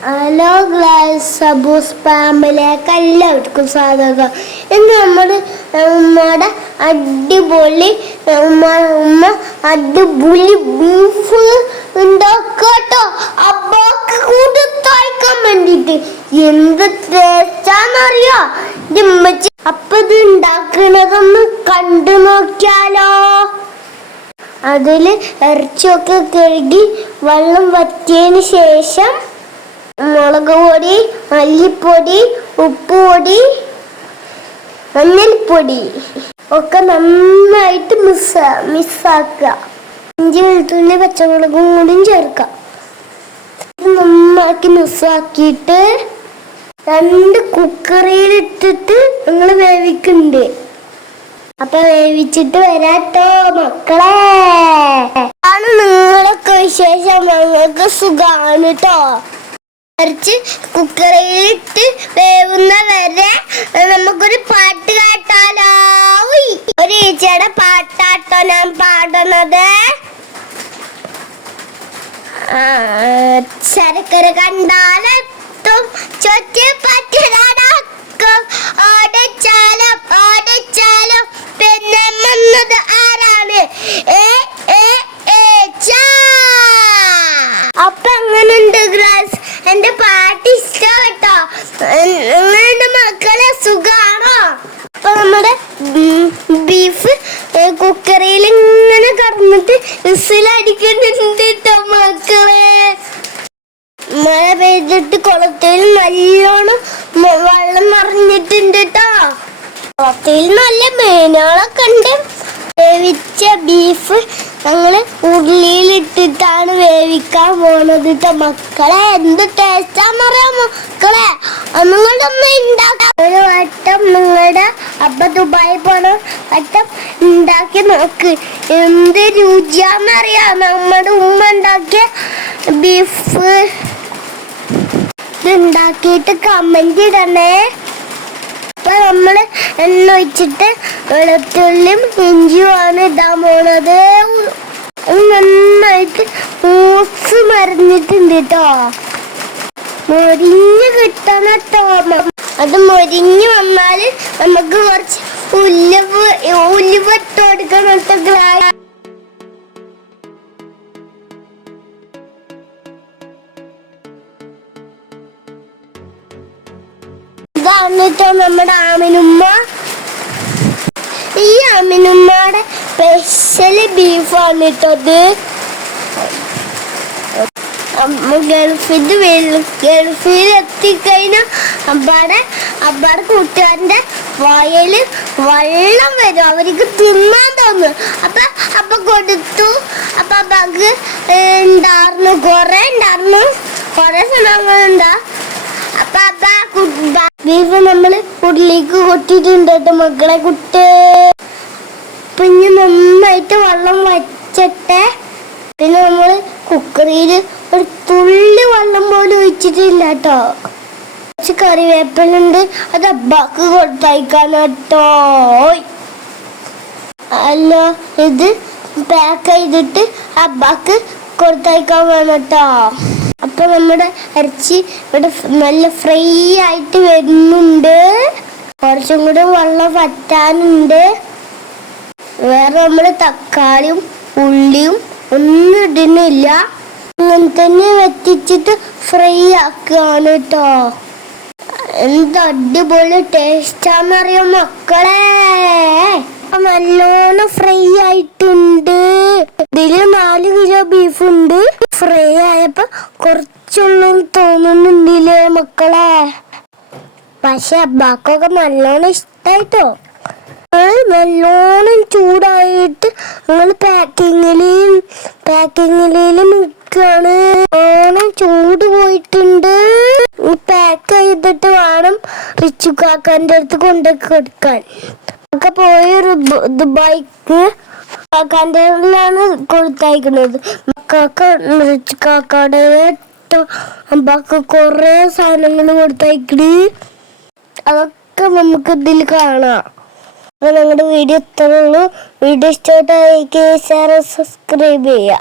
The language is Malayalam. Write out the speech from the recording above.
ഹലോ ഗ്ലാസ് സബൂസ് പാമ്പിലേക്ക് എല്ലാവർക്കും സ്വാഗതം ഇന്ന് നമ്മുടെ ഉമ്മയുടെ അടിപൊളി ഉമ്മ അടിപൊളി ബീഫ് ഉണ്ടാക്കട്ടോ. അപ്പോക്ക് കൂടി തയ്ക്കാൻ വേണ്ടിട്ട് എന്ത് ടേസ്റ്റാന്നറിയോ ഇത് ഉമ്മച്ചി അപ്പൊ ഇത് ഉണ്ടാക്കണതൊന്ന് കണ്ടു നോക്കിയാലോ? അതിൽ ഇറച്ചിയൊക്കെ കഴുകി വെള്ളം വറ്റിയതിന് ശേഷം മുളക് പൊടി മല്ലിപ്പൊടി ഉപ്പുപൊടി മഞ്ഞൾപ്പൊടി ഒക്കെ നന്നായിട്ട് മിസ് മിസ്സാക്കുക ഇഞ്ചി വെളുത്തുള്ളി പച്ചമുളകും കൂടിയും ചേർക്കാം നന്നാക്കി മിസ്സാക്കിയിട്ട് രണ്ട് കുക്കറിയിലിട്ടിട്ട് നിങ്ങൾ വേവിക്കുന്നുണ്ട്. അപ്പൊ വേവിച്ചിട്ട് വരാട്ടോ മക്കളെ. ആണ് നിങ്ങളൊക്കെ വിശേഷം. ഞങ്ങൾക്ക് സുഖാണ് കേട്ടോ കുറച്ച് കുക്കറിലിട്ട് വേവുന്ന വരെ നമുക്കൊരു പാട്ട് കേട്ടാലോ? ഒരു ഈച്ചയുടെ പാട്ടാട്ടോ ഞാൻ പാടുന്നത്. ശരക്കര കണ്ടാലെത്തും. ചൊറ്റി പറ്റിടക്കും ഓടിച്ചാലും ഓടിച്ചാലും പിന്നെ വന്നത് ആരാണ്? ഏ ഏ ചാ. അപ്പൊ എങ്ങനുണ്ട് ഗ്ലാസ് എന്റെ പാട്ട് ഇഷ്ടപ്പെട്ടോ എങ്ങനെയുണ്ട് മക്കളെ സുഖാണോ അപ്പൊ നമ്മുടെ ബീഫ് കുക്കറിയിൽ ഇങ്ങനെ കടന്നിട്ട് വിസിലടിക്കുന്നുണ്ട് ട്ടോ മക്കളെ മഴ പെയ്തിട്ട് കുളത്തിൽ നല്ലോണം വെള്ളം നിറഞ്ഞിട്ടുണ്ട് കുളത്തിൽ നല്ല മീനുകളൊക്കെ ഉണ്ട്. വേവിച്ച ബീഫ് ഞങ്ങൾ ഉരുളിയിലിട്ടിട്ടാണ് വേവിക്കാൻ പോണത് മക്കളെ എന്ത് ടേസ്റ്റാന്നറിയാം മക്കളെ? നിങ്ങളൊന്നും ഉണ്ടാക്കാം ഒരു വട്ടം നിങ്ങളുടെ അപ്പ ദുബായി പോണ വട്ടം ഉണ്ടാക്കി നോക്ക്. എന്ത് രുചിയാന്നറിയാം? നമ്മുടെ ഉമ്മ ഉണ്ടാക്കിയ ബീഫ് ഇത് ഉണ്ടാക്കിയിട്ട് കമന്റ് ഇടണേ. അപ്പൊ നമ്മൾ എണ്ണ ഒഴിച്ചിട്ട് വെളുത്തുള്ളിയും ഇഞ്ചിയുമാണ് ഇടാൻ പോണത്. നന്നായിട്ട് മൂസ് മറിഞ്ഞിട്ടുണ്ട് കേട്ടോ മൊരിഞ്ഞ് കിട്ടണ തോമ. അത് മൊരിഞ്ഞ് വന്നാൽ നമുക്ക് കുറച്ച് ഉലുവ് ഉലുവ ഇട്ട് കേട്ടോ ഗ്ലാ- ഇതാണ് ട്ടോ നമ്മുടെ ആമിനുമ്മ. ഈ ആമിനുമ്മയുടെ സ്പെഷ്യൽ ബീഫാണ് കേട്ടത് ഗൾഫിൽ ഗൾഫിൽ എത്തിക്കഴിഞ്ഞാൽ അബ്ബാടെ അബ്ബാടെ കൂട്ടുകാരന്റെ വയൽ വെള്ളം വരും. അവർക്ക് തിന്നാൻ തോന്നു. അപ്പൊ അപ്പൊ കൊടുത്തു. അപ്പൊ അബ്ബാക്ക് ഉണ്ടായിരുന്നു കുറേ ഉണ്ടായിരുന്നു കൊറേ സാധനങ്ങളുണ്ടാ അപ്പൊ അതാ ബീഫ് നമ്മൾ ഉള്ളിലേക്ക് കൊട്ടിട്ടുണ്ട് കേട്ടോ മക്കളെ കുട്ടേ. പിന്നെ നന്നായിട്ട് വെള്ളം വച്ചട്ടെ പിന്നെ നമ്മൾ കുക്കറിയിൽ ഒരു തുള്ളി വെള്ളം പോലും ഒഴിച്ചിട്ടില്ല കേട്ടോ. കുറച്ച് കറിവേപ്പിലുണ്ട്. അത് അബ്ബാക്ക് കൊടുത്തയക്കാൻ കേട്ടോ അല്ല ഇത് പാക്ക് ചെയ്തിട്ട് അബ്ബാക്ക് കൊടുത്തയക്കാൻ വേണം കേട്ടോ. അപ്പൊ നമ്മുടെ അരച്ചി ഇവിടെ നല്ല ഫ്രൈ ആയിട്ട് വരുന്നുണ്ട്. കുറച്ചും കൂടെ വെള്ളം വറ്റാനുണ്ട്. വേറെ നമ്മൾ തക്കാളിയും ഉള്ളിയും ഒന്നും ഇടുന്നില്ല. അങ്ങനെ തന്നെ വറ്റിച്ചിട്ട് ഫ്രൈ ആക്കുകയാണ് കേട്ടോ എന്ത് അടിപൊളി ടേസ്റ്റാന്നറിയോ മക്കളെ? നല്ലോണം ഫ്രൈ ആയിട്ടുണ്ട്. ഇതിൽ നാല് കിലോ ബീഫ് ഉണ്ട്. ഫ്രൈ ആയപ്പോ കുറച്ചൊന്നും തോന്നുന്നുണ്ടില്ലേ മക്കളെ. പക്ഷെ അബ്ബാക്കൊക്കെ നല്ലോണം ഇഷ്ടായിട്ടോ. നല്ലോണം ചൂടായിട്ട് നിങ്ങൾ പാക്കിങ്ങിലും പാക്കിങ്ങിലും നിൽക്കാണ് ഓണം ചൂട് പോയിട്ടുണ്ട്. പാക്ക് ചെയ്തിട്ട് വേണം റിച്ചു കാക്കാന്റെ അടുത്ത് കൊണ്ടു കൊടുക്കാൻ. ഒക്കെ പോയി ദുബായിക്ക് കാക്കാന്റെ ാണ് കൊടുത്തയക്കുന്നത്. കാക്ക റിച്ചു കാക്കാടെ അമ്പാക്ക് കുറെ സാധനങ്ങൾ കൊടുത്തയക്കണ്. അതൊക്കെ നമുക്ക് ഇതിൽ കാണാം. അപ്പോൾ ഞങ്ങളുടെ വീഡിയോ ഉള്ളൂ. വീഡിയോ ഇഷ്ടമായിട്ട് ലൈക്ക് ഷെയർ സബ്സ്ക്രൈബ് ചെയ്യുക.